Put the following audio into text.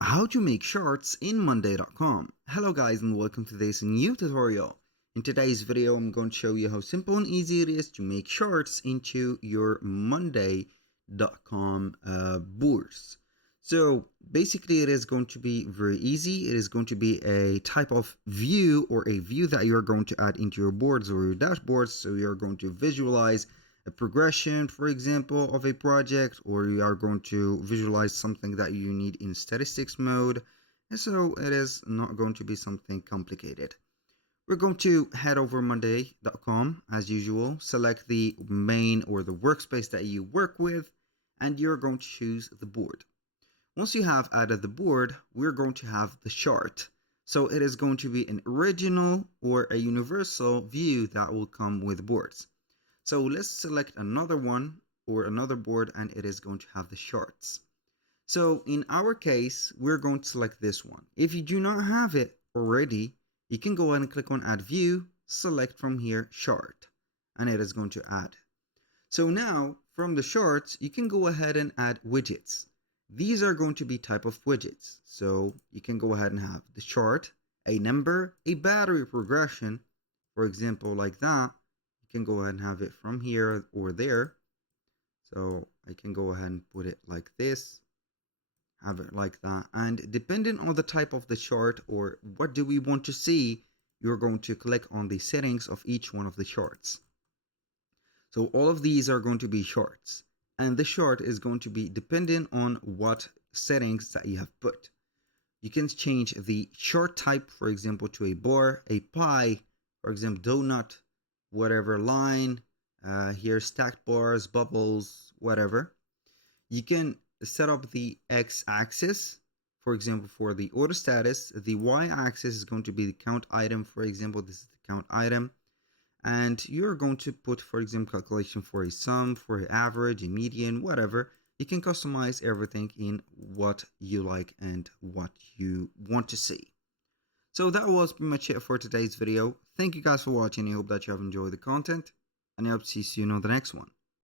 How to make charts in monday.com. Hello guys and welcome to this new tutorial. In today's video I'm going to show you how simple and easy it is to make charts into your monday.com boards. So basically it is going to be very easy. It is going to be a type of view or a view that you're going to add into your boards or your dashboards. So you're going to visualize a progression, for example, of a project, or you are going to visualize something that you need in statistics mode. And so it is not going to be something complicated. We're going to head over monday.com as usual, select the main or the workspace that you work with, and you're going to choose the board. Once you have added the board, we're going to have the chart. So it is going to be an original or a universal view that will come with boards. So let's select another one or another board, and it is going to have the charts. So in our case, we're going to select this one. If you do not have it already, you can go ahead and click on add view, select from here chart, and it is going to add. So now from the charts, you can go ahead and add widgets. These are going to be type of widgets. So you can go ahead and have the chart, a number, a battery progression, for example, like that. You can go ahead and have it from here or there. So I can go ahead and put it like this, have it like that. And depending on the type of the chart or what do we want to see, you're going to click on the settings of each one of the charts. So all of these are going to be charts, and the chart is going to be dependent on what settings that you have put. You can change the chart type, for example, to a bar, a pie, for example, donut, whatever line, here stacked bars, bubbles, whatever. You can set up the x-axis, for example, for the order status. The y-axis is going to be the count item, for example, this is the count item. And you're going to put, for example, calculation for a sum, for an average, a median, whatever. You can customize everything in what you like and what you want to see. So that was pretty much it for today's video. Thank you guys for watching. I hope that you have enjoyed the content, and I hope to see you on the next one.